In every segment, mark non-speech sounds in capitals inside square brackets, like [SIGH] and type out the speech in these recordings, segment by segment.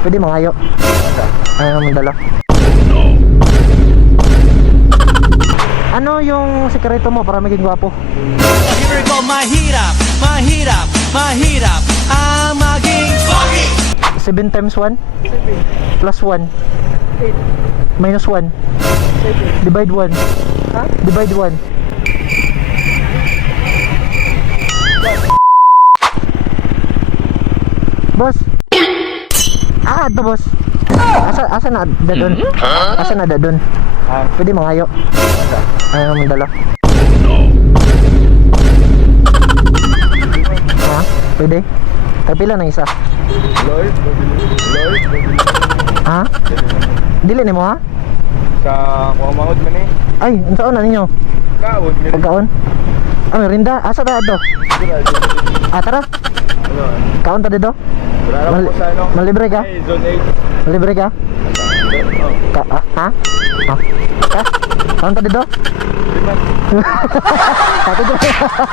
Pwede mangayo. Ayaw mong dala. Ano yung sekreto mo para maging gwapo? Here we go, mahirap, mahirap, mahirap Ang maging pogi 7 times 1? Plus 1? Minus 1? Divide 1? Divide 1? Ito boss. Asa, asa na dadon? Asa na dadon? Pwede mangayo. Ayaw mong dala. Ha? Pwede? Tapila ng isa. Lord, Lord, Ha? Dili ni mo ha? sa kumamahod man eh. Ay, unsaon na ninyo? Kaon. Pagkaon? Ah, merinda. Asa ta do? Ah, tara. Ano? Kaon ta dito? Mal- ano. malibre ka? Ay, zone Libre ka? 8. Oh, Ka ah, ha? Ha? Ha? Kaon ta dito? [LAUGHS] Sabi ko.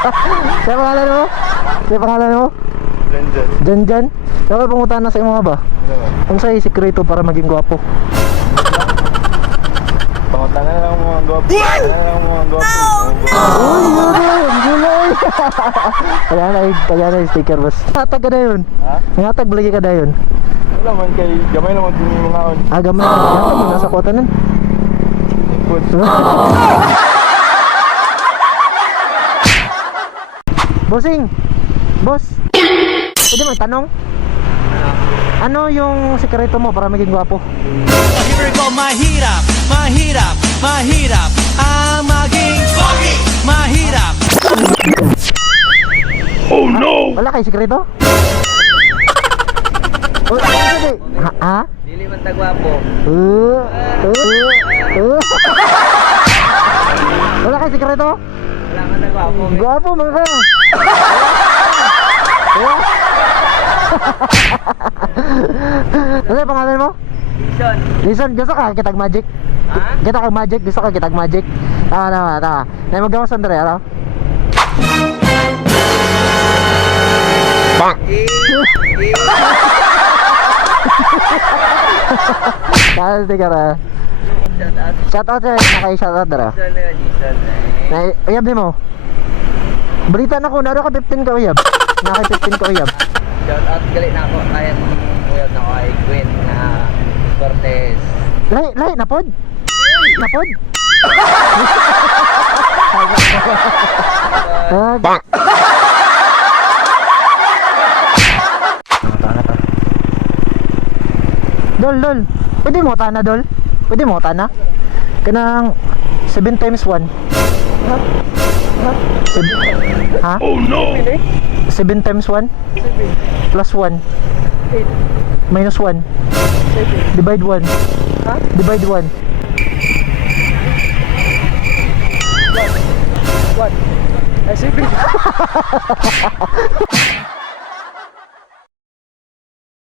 [LAUGHS] Siya pangalan mo? Siya pangalan mo? Dyan, dyan. Jan Jan? Siya ka pangutan na sa imo ba? Ano sa'yo sikreto para maging gwapo. Pangutangan na lang mo ang gwapo. Pangutangan na lang mo ang gwapo. Uy, [LAUGHS] na, kaya na yung sticker boss. Hatag ka na yun. Ha? Nangatag lagi ka na yun. Wala man kay gamay naman din yung mga on. Ah, gamay. Hatag mo nasa kota nun. [LAUGHS] Bossing! Boss! Pwede magtanong? Ano yung sikreto mo para maging gwapo? Here we go, mahirap, mahirap, mahirap Ang maging Wala kay sikreto? [LAUGHS] Oh, hindi. Ha? ha? Dili man tagwapo. Uh, uh, uh. [LAUGHS] Wala kay sikreto? Wala man tagwapo. Gwapo man ka. Ano yung pangalan mo? Vision. Listen, gusto ka kitag magic? Ha? Kita kag magic, gusto ka kitag magic? Tama, tama, tama. Na magawa sa Andre, ano? Kaya sticker ah. shout out. Shout out sa'yo, nakay shout out dara. Vision na yun, Vision. Na, uyab din mo. Balita na ko, naro ka 15 ka uyab. Naka 15 ka uyab. Shout out galit na ako kaya nguyod na kay Gwen na Cortez. Lahi, lahi, napod? Napod? [LAUGHS] Ah, Bang! Dol, dol. Pwede mo tana, dol? Pwede mo tana? Kanang 7 times 1. Ha? Ha? Oh no! 7 times 1? Plus 1? Minus 1? Divide 1? Divide 1? What? Ay, sige.